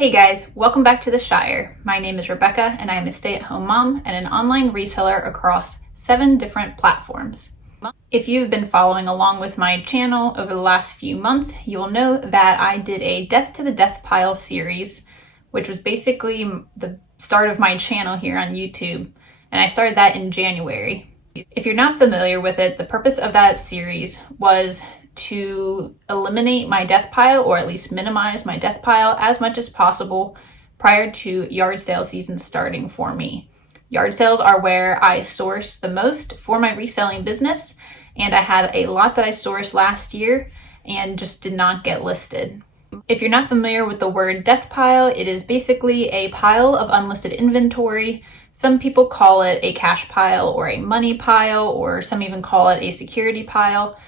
Hey guys, welcome back to the Shire. My name is Rebecca and I am a stay-at-home mom and an online reseller across 7 different platforms. If you've been following along with my channel over the last few months, you will know that I did a Death to the Death Pile series, which was basically the start of my channel here on YouTube, and I started that in January. If you're not familiar with it, the purpose of that series was to eliminate my death pile, or at least minimize my death pile as much as possible prior to yard sale season starting for me. Yard sales are where I source the most for my reselling business, and I had a lot that I sourced last year and just did not get listed. If you're not familiar with the word death pile, it is basically a pile of unlisted inventory. Some people call it a cash pile or a money pile, or some even call it a security pile.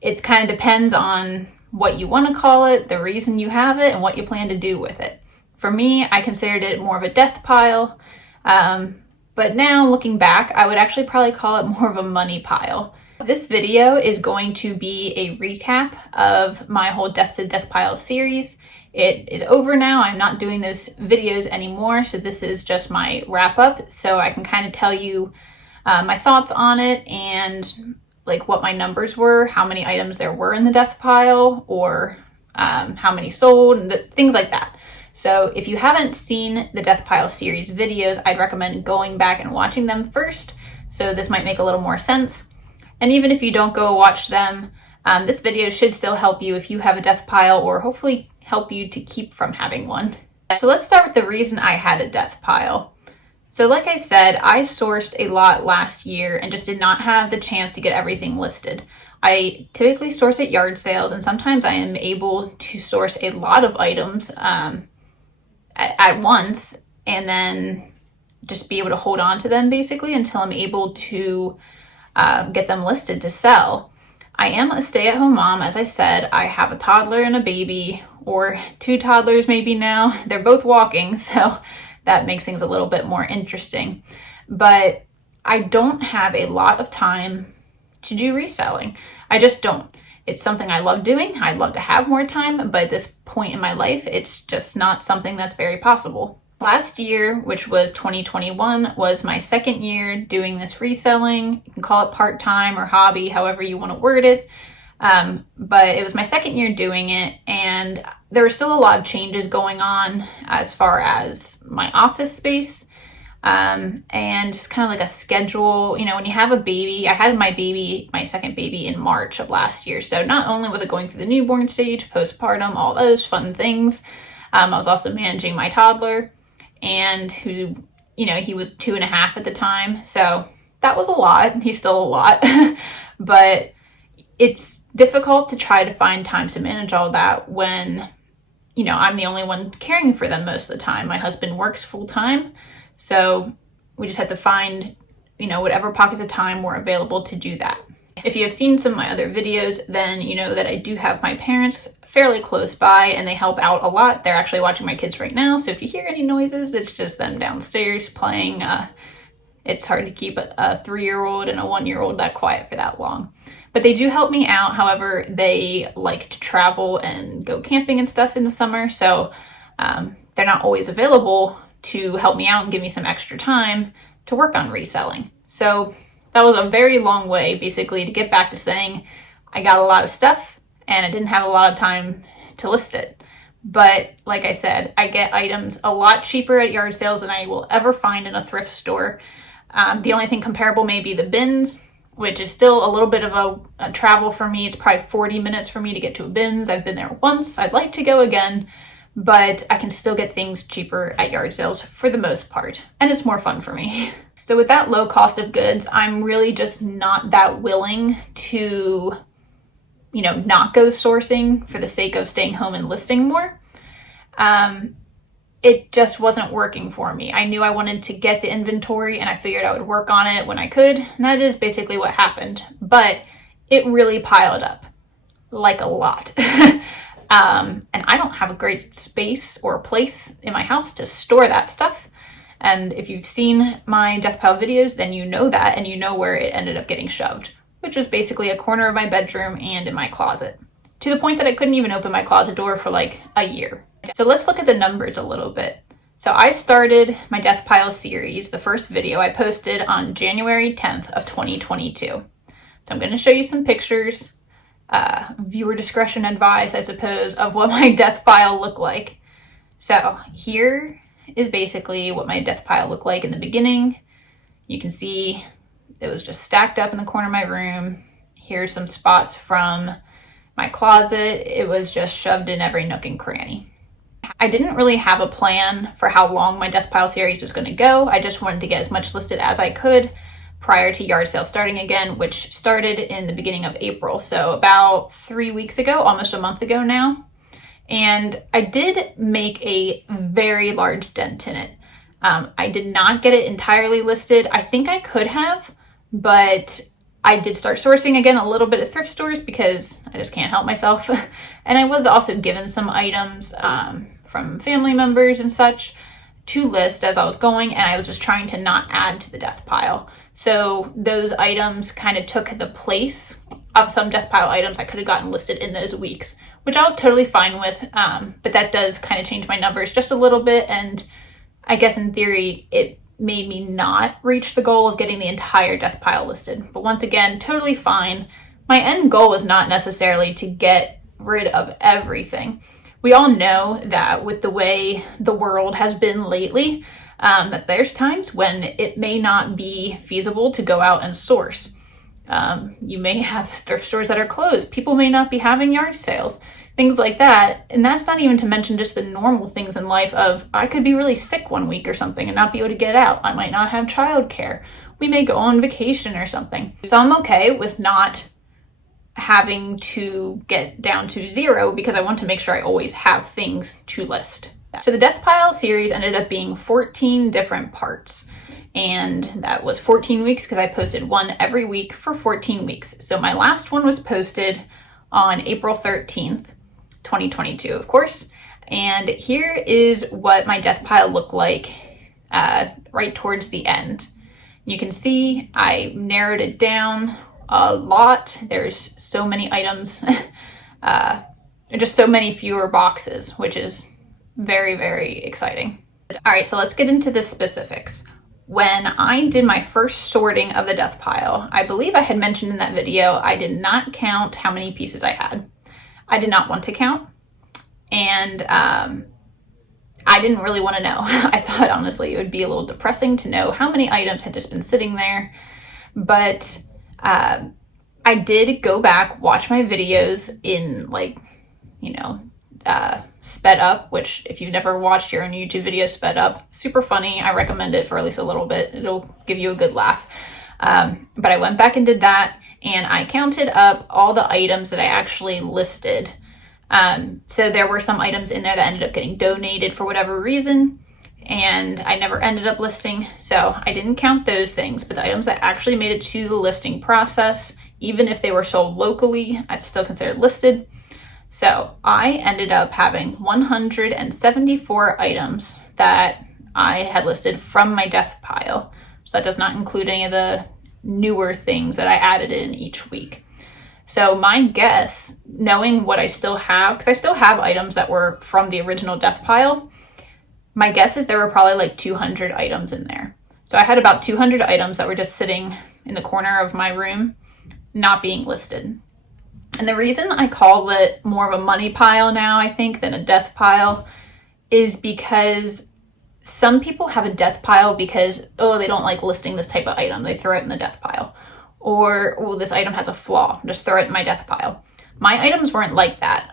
It kind of depends on what you want to call it, the reason you have it, and what you plan to do with it. For me, I considered it more of a death pile, but now looking back, I would actually probably call it more of a money pile. This video is going to be a recap of my whole Death to Death Pile series. It is over now. I'm not doing those videos anymore, so this is just my wrap up, so I can kind of tell you my thoughts on it and like what my numbers were, how many items there were in the death pile, or how many sold, and things like that. So if you haven't seen the Death Pile series videos, I'd recommend going back and watching them first, so this might make a little more sense. And even if you don't go watch them, this video should still help you if you have a death pile, or hopefully help you to keep from having one. So let's start with the reason I had a death pile. So like I said, I sourced a lot last year and just did not have the chance to get everything listed. I typically source at yard sales, and sometimes I am able to source a lot of items at once and then just be able to hold on to them basically until I'm able to get them listed to sell. I am a stay-at-home mom, as I said. I have a toddler and a baby, or 2 toddlers maybe now. They're both walking, so that makes things a little bit more interesting. But I don't have a lot of time to do reselling. I just don't. It's something I love doing. I'd love to have more time, but at this point in my life, it's just not something that's very possible. Last year, which was 2021, was my second year doing this reselling. You can call it part-time or hobby, however you want to word it. But it was my second year doing it, and there were still a lot of changes going on as far as my office space, and just kind of like a schedule. You know, when you have a baby, I had my second baby in March of last year. So not only was it going through the newborn stage, postpartum, all those fun things, I was also managing my toddler, and who, you know, he was 2.5 at the time. So that was a lot. He's still a lot, but it's difficult to try to find time to manage all that when, you know, I'm the only one caring for them most of the time. My husband works full time, so we just have to find, you know, whatever pockets of time were available to do that. If you have seen some of my other videos, then you know that I do have my parents fairly close by and they help out a lot. They're actually watching my kids right now, so if you hear any noises, it's just them downstairs playing. It's hard to keep a 3-year-old and a 1-year-old that quiet for that long. But they do help me out. However, they like to travel and go camping and stuff in the summer, so they're not always available to help me out and give me some extra time to work on reselling. So that was a very long way, basically, to get back to saying I got a lot of stuff and I didn't have a lot of time to list it. But like I said, I get items a lot cheaper at yard sales than I will ever find in a thrift store. The only thing comparable may be the bins, which is still a little bit of a travel for me. It's probably 40 minutes for me to get to a bins. I've been there once. I'd like to go again, but I can still get things cheaper at yard sales for the most part, and it's more fun for me. So with that low cost of goods, I'm really just not that willing to, you know, not go sourcing for the sake of staying home and listing more. It just wasn't working for me. I knew I wanted to get the inventory and I figured I would work on it when I could. And that is basically what happened. But it really piled up, like a lot. And I don't have a great space or place in my house to store that stuff. And if you've seen my death pile videos, then you know that, and you know where it ended up getting shoved, which was basically a corner of my bedroom and in my closet, to the point that I couldn't even open my closet door for like a year. So let's look at the numbers a little bit. So I started my Death Pile series, the first video I posted on January 10th of 2022. So I'm going to show you some pictures, viewer discretion advised, I suppose, of what my death pile looked like. So here is basically what my death pile looked like in the beginning. You can see it was just stacked up in the corner of my room. Here's some spots from my closet. It was just shoved in every nook and cranny. I didn't really have a plan for how long my death pile series was going to go. I just wanted to get as much listed as I could prior to yard sale starting again, which started in the beginning of April. So about 3 weeks ago, almost a month ago now. And I did make a very large dent in it. I did not get it entirely listed. I think I could have, but I did start sourcing again a little bit at thrift stores because I just can't help myself. And I was also given some items from family members and such to list as I was going, and I was just trying to not add to the death pile. So those items kind of took the place of some death pile items I could have gotten listed in those weeks, which I was totally fine with, but that does kind of change my numbers just a little bit, and I guess in theory it made me not reach the goal of getting the entire death pile listed. But once again, totally fine. My end goal was not necessarily to get rid of everything. We all know that with the way the world has been lately, that there's times when it may not be feasible to go out and source. You may have thrift stores that are closed. People may not be having yard sales, things like that. And that's not even to mention just the normal things in life of I could be really sick one week or something and not be able to get out. I might not have childcare. We may go on vacation or something. So I'm okay with not having to get down to zero because I want to make sure I always have things to list. So the death pile series ended up being 14 different parts. And that was 14 weeks because I posted one every week for 14 weeks. So my last one was posted on April 13th, 2022, of course. And here is what my death pile looked like right towards the end. You can see I narrowed it down a lot. There's so many items, just so many fewer boxes, which is very, very exciting. All right, so let's get into the specifics. When I did my first sorting of the death pile, I believe I had mentioned in that video, I did not count how many pieces I had. I did not want to count, and I didn't really want to know. I thought, honestly, it would be a little depressing to know how many items had just been sitting there, but I did go back, watch my videos in sped up, which if you've never watched your own YouTube video sped up, super funny. I recommend it for at least a little bit. It'll give you a good laugh. But I went back and did that, and I counted up all the items that I actually listed. So there were some items in there that ended up getting donated for whatever reason, and I never ended up listing. So I didn't count those things, but the items that actually made it to the listing process, even if they were sold locally, I'd still consider listed. So I ended up having 174 items that I had listed from my death pile. So that does not include any of the newer things that I added in each week. So my guess, knowing what I still have, because I still have items that were from the original death pile, my guess is there were probably like 200 items in there. So I had about 200 items that were just sitting in the corner of my room, not being listed. And the reason I call it more of a money pile now, I think, than a death pile is because some people have a death pile because, they don't like listing this type of item. They throw it in the death pile. Or, this item has a flaw. Just throw it in my death pile. My items weren't like that.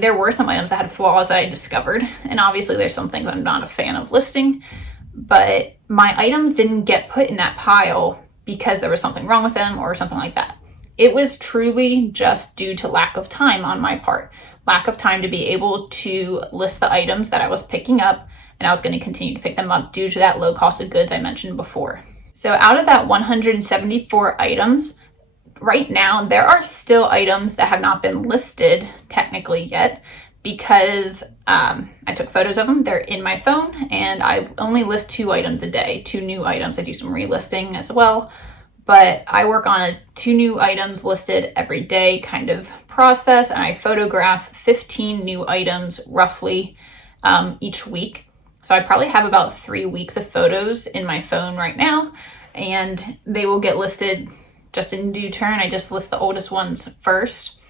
There were some items that had flaws that I discovered. And obviously there's some things I'm not a fan of listing. But my items didn't get put in that pile because there was something wrong with them or something like that. It was truly just due to lack of time on my part. Lack of time to be able to list the items that I was picking up, and I was going to continue to pick them up due to that low cost of goods I mentioned before. So out of that 174 items, right now there are still items that have not been listed technically yet because I took photos of them. They're in my phone, and I only list 2 items a day, 2 new items. I do some relisting as well. But I work on a 2 new items listed every day kind of process, and I photograph 15 new items roughly each week. So I probably have about 3 weeks of photos in my phone right now, and they will get listed just in due turn. I just list the oldest ones first.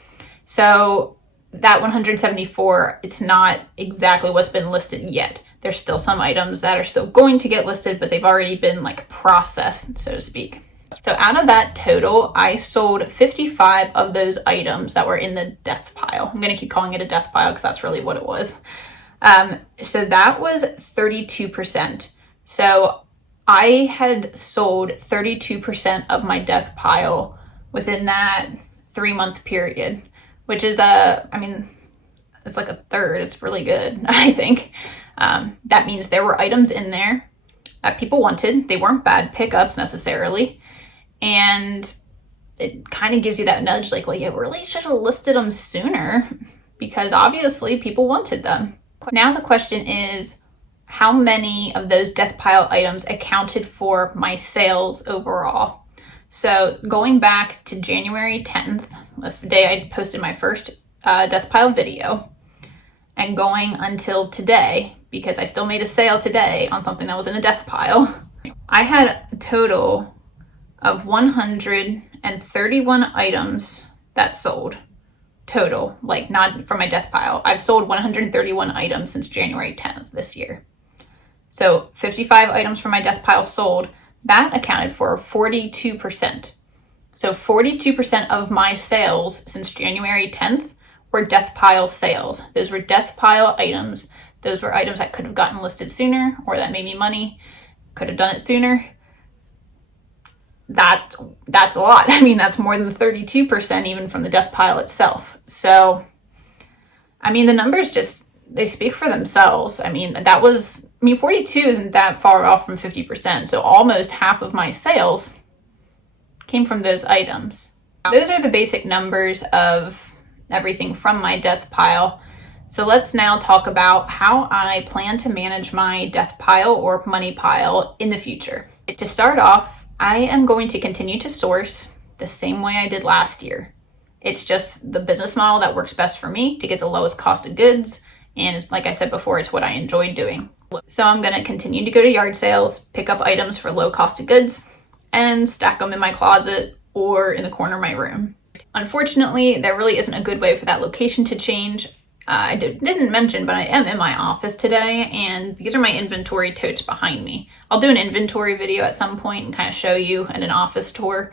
So that 174, it's not exactly what's been listed yet. There's still some items that are still going to get listed, but they've already been like processed, so to speak. So out of that total, I sold 55 of those items that were in the death pile. I'm going to keep calling it a death pile because that's really what it was. So that was 32%. So I had sold 32% of my death pile within that 3-month period, which is it's like a third. It's really good, I think. That means there were items in there that people wanted. They weren't bad pickups necessarily. And it kind of gives you that nudge like, well, you really should have listed them sooner because obviously people wanted them. Now the question is, how many of those death pile items accounted for my sales overall? So going back to January 10th, the day I posted my first death pile video, and going until today, because I still made a sale today on something that was in a death pile, I had a total of 131 items that sold. Total, like not from my death pile. I've sold 131 items since January 10th this year. So 55 items from my death pile sold. That accounted for 42%. So 42% of my sales since January 10th were death pile sales. Those were death pile items. Those were items that could have gotten listed sooner or that made me money, could have done it sooner. That's a lot. I mean, that's more than 32% even from the death pile itself. So, I mean, the numbers they speak for themselves. I mean, 42 isn't that far off from 50%. So almost half of my sales came from those items. Those are the basic numbers of everything from my death pile. So let's now talk about how I plan to manage my death pile or money pile in the future. To start off, I am going to continue to source the same way I did last year. It's just the business model that works best for me to get the lowest cost of goods. And like I said before, it's what I enjoy doing. So I'm going to continue to go to yard sales, pick up items for low cost of goods, and stack them in my closet or in the corner of my room. Unfortunately, there really isn't a good way for that location to change. I didn't mention, but I am in my office today, and these are my inventory totes behind me. I'll do an inventory video at some point and kind of show you in an office tour,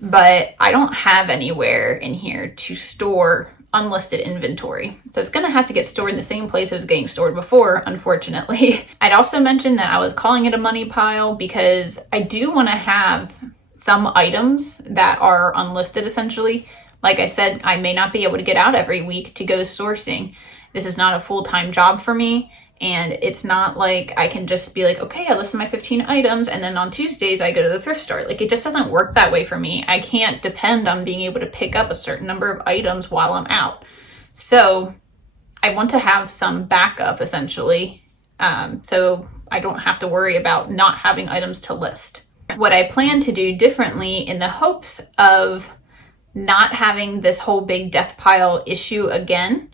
but I don't have anywhere in here to store unlisted inventory. So it's going to have to get stored in the same place it was getting stored before, unfortunately. I'd also mentioned that I was calling it a money pile because I do want to have some items that are unlisted essentially. Like I said, I may not be able to get out every week to go sourcing. This is not a full-time job for me, and it's not like I can just be like, okay, I listed my 15 items, and then on Tuesdays I go to the thrift store. Like, it just doesn't work that way for me. I can't depend on being able to pick up a certain number of items while I'm out. So I want to have some backup, essentially, so I don't have to worry about not having items to list. What I plan to do differently in the hopes of not having this whole big death pile issue again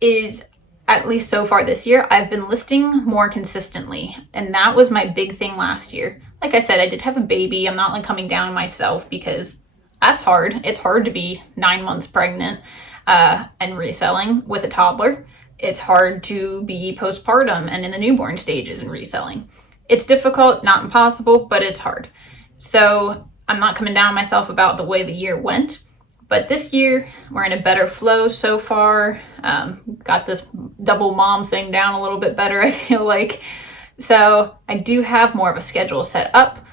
is, at least so far this year, I've been listing more consistently. And that was my big thing last year. Like I said, I did have a baby. I'm not like coming down on myself because that's hard. It's hard to be 9 months pregnant and reselling with a toddler. It's hard to be postpartum and in the newborn stages and reselling. It's difficult, not impossible, but it's hard. So I'm not coming down on myself about the way the year went. But this year, we're in a better flow so far. Got this double mom thing down a little bit better, I feel like. So I do have more of a schedule set up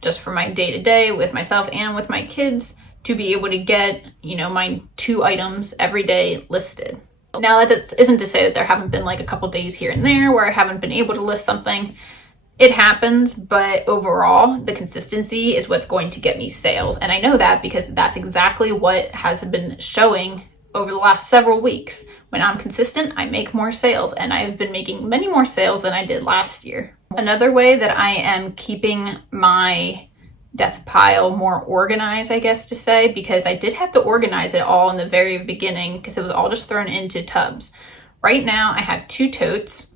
just for my day-to-day with myself and with my kids to be able to get, my 2 items every day listed. Now, that isn't to say that there haven't been like a couple days here and there where I haven't been able to list something. It happens, but overall, the consistency is what's going to get me sales. And I know that because that's exactly what has been showing over the last several weeks. When I'm consistent, I make more sales, and I've been making many more sales than I did last year. Another way that I am keeping my death pile more organized, I guess to say, because I did have to organize it all in the very beginning because it was all just thrown into tubs. Right now I have 2 totes.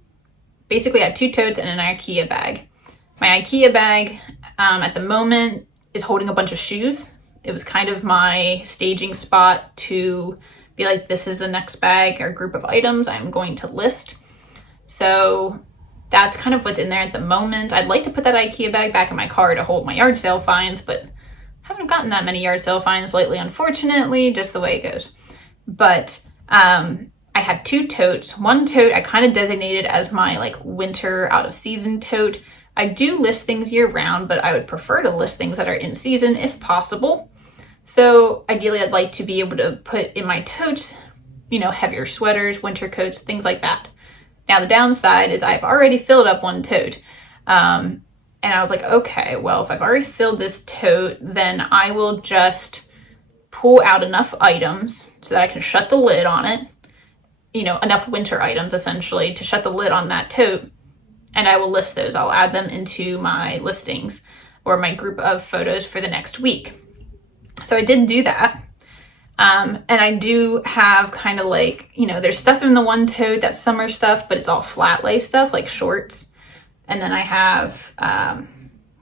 Basically I have 2 totes and an IKEA bag. My IKEA bag at the moment is holding a bunch of shoes. It was kind of my staging spot to be like, this is the next bag or group of items I'm going to list. So that's kind of what's in there at the moment. I'd like to put that IKEA bag back in my car to hold my yard sale finds, but I haven't gotten that many yard sale finds lately, unfortunately, just the way it goes. But I have 2 totes. One tote I kind of designated as my like winter out of season tote. I do list things year round, but I would prefer to list things that are in season if possible. So ideally I'd like to be able to put in my totes, you know, heavier sweaters, winter coats, things like that. Now the downside is I've already filled up one tote. And I was like, okay, well, if I've already filled this tote, then I will just pull out enough items so that I can shut the lid on it. You know, enough winter items essentially to shut the lid on that tote. And I will list those. I'll add them into my listings or my group of photos for the next week. So I did do that. And I do have kind of like, you know, there's stuff in the one tote that's summer stuff, but it's all flat lay stuff like shorts. And then I have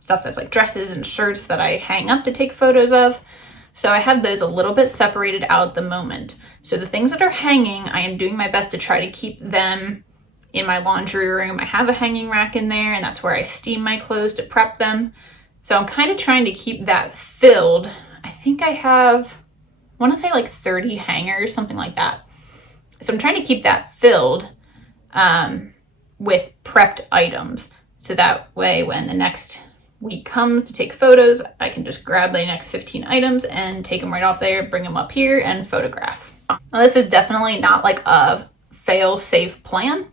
stuff that's like dresses and shirts that I hang up to take photos of. So I have those a little bit separated out at the moment. So the things that are hanging, I am doing my best to try to keep them in my laundry room. I have a hanging rack in there, and that's where I steam my clothes to prep them. So I'm kind of trying to keep that filled. I think I have, I want to say like 30 hangers, something like that. So I'm trying to keep that filled with prepped items. So that way when the next week comes to take photos, I can just grab the next 15 items and take them right off there, bring them up here and photograph. Now this is definitely not like a fail-safe plan.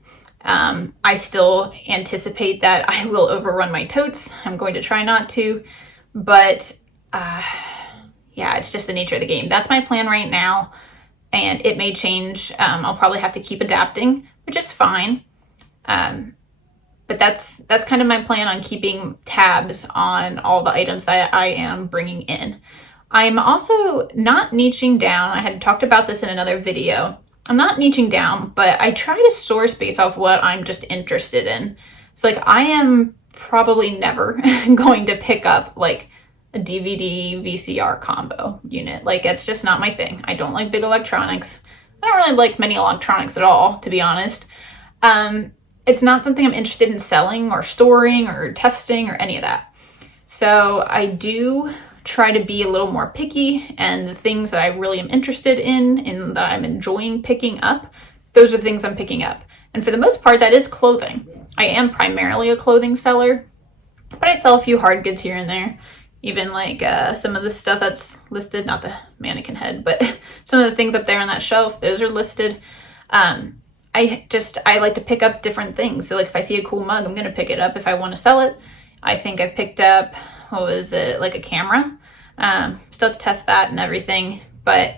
I still anticipate that I will overrun my totes. I'm going to try not to, but yeah, it's just the nature of the game. That's my plan right now, and it may change. I'll probably have to keep adapting, which is fine. But that's kind of my plan on keeping tabs on all the items that I am bringing in. I'm also not niching down. I had talked about this in another video. I'm not niching down, but I try to source based off what I'm just interested in. So like I am probably never going to pick up like a DVD VCR combo unit. Like it's just not my thing. I don't like big electronics. I don't really like many electronics at all, to be honest. It's not something I'm interested in selling or storing or testing or any of that. So I do try to be a little more picky, and the things that I really am interested in and that I'm enjoying picking up, those are the things I'm picking up. And for the most part, that is clothing. I am primarily a clothing seller, but I sell a few hard goods here and there. Even like some of the stuff that's listed, not the mannequin head, but some of the things up there on that shelf, those are listed. I like to pick up different things. So like if I see a cool mug, I'm going to pick it up if I want to sell it. I think I picked up, what was it, like a camera. Still have to test that and everything. But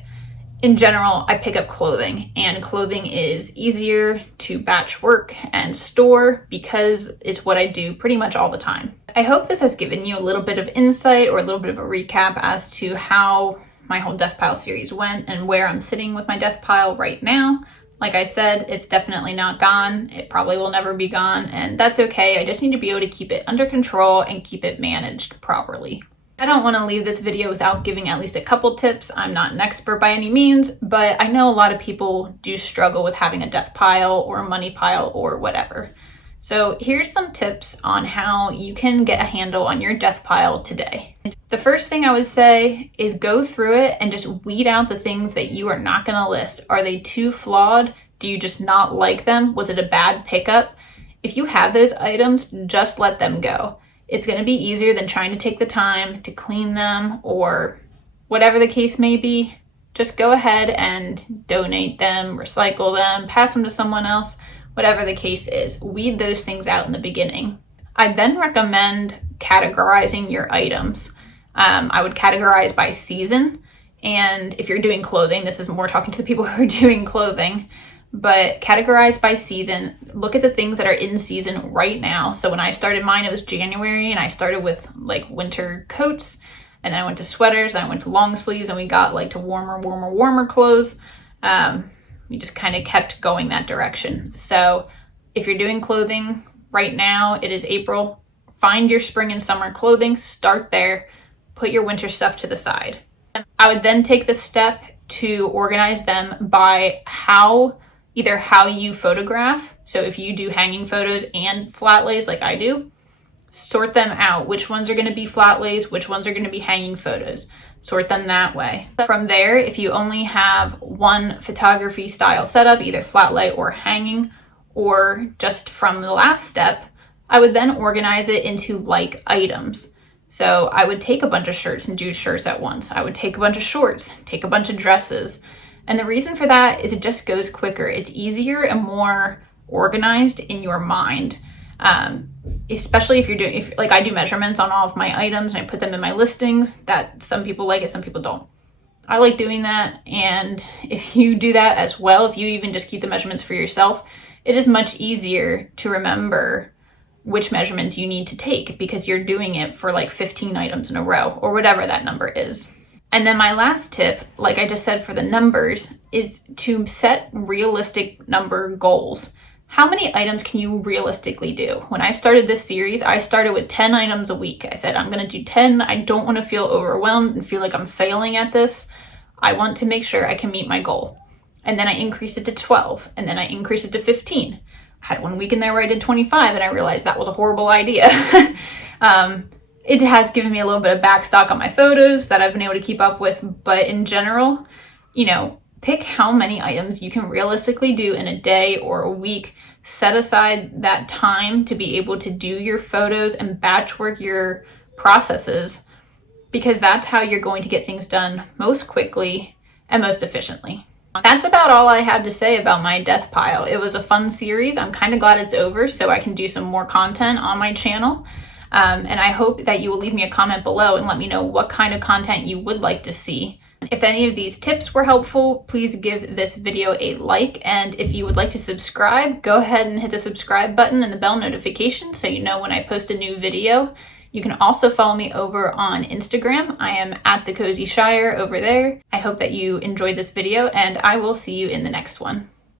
in general, I pick up clothing, and clothing is easier to batch work and store because it's what I do pretty much all the time. I hope this has given you a little bit of insight or a little bit of a recap as to how my whole death pile series went and where I'm sitting with my death pile right now. Like I said, it's definitely not gone. It probably will never be gone, and that's okay. I just need to be able to keep it under control and keep it managed properly. I don't want to leave this video without giving at least a couple tips. I'm not an expert by any means, but I know a lot of people do struggle with having a death pile or a money pile or whatever. So here's some tips on how you can get a handle on your death pile today. The first thing I would say is go through it and just weed out the things that you are not going to list. Are they too flawed? Do you just not like them? Was it a bad pickup? If you have those items, just let them go. It's going to be easier than trying to take the time to clean them or whatever the case may be. Just go ahead and donate them, recycle them, pass them to someone else, whatever the case is. Weed those things out in the beginning. I then recommend categorizing your items. I would categorize by season. And if you're doing clothing, this is more talking to the people who are doing clothing, but categorize by season. Look at the things that are in season right now. So when I started mine, it was January, and I started with like winter coats, and then I went to sweaters, and I went to long sleeves, and we got like to warmer clothes. We just kind of kept going that direction. So if you're doing clothing right now, it is April. Find your spring and summer clothing, start there, put your winter stuff to the side. I would then take the step to organize them by either how you photograph. So if you do hanging photos and flat lays like I do, sort them out. Which ones are going to be flat lays, which ones are going to be hanging photos. Sort them that way. From there, if you only have one photography style setup, either flat lay or hanging, or just from the last step, I would then organize it into like items. So I would take a bunch of shirts and do shirts at once. I would take a bunch of shorts, take a bunch of dresses. And the reason for that is it just goes quicker. It's easier and more organized in your mind. Especially if like I do measurements on all of my items and I put them in my listings. That some people like it, some people don't. I like doing that. And if you do that as well, if you even just keep the measurements for yourself, it is much easier to remember which measurements you need to take because you're doing it for like 15 items in a row or whatever that number is. And then my last tip, like I just said for the numbers, is to set realistic number goals. How many items can you realistically do? When I started this series, I started with 10 items a week. I said, I'm going to do 10. I don't want to feel overwhelmed and feel like I'm failing at this. I want to make sure I can meet my goal. And then I increased it to 12, and then I increased it to 15. I had one week in there where I did 25 and I realized that was a horrible idea. It has given me a little bit of backstock on my photos that I've been able to keep up with, but in general, pick how many items you can realistically do in a day or a week. Set aside that time to be able to do your photos and batch work your processes, because that's how you're going to get things done most quickly and most efficiently. That's about all I have to say about my death pile. It was a fun series. I'm kind of glad it's over so I can do some more content on my channel. And I hope that you will leave me a comment below and let me know what kind of content you would like to see. If any of these tips were helpful, please give this video a like. And if you would like to subscribe, go ahead and hit the subscribe button and the bell notification so you know when I post a new video. You can also follow me over on Instagram. I am at TheCozyShire over there. I hope that you enjoyed this video and I will see you in the next one.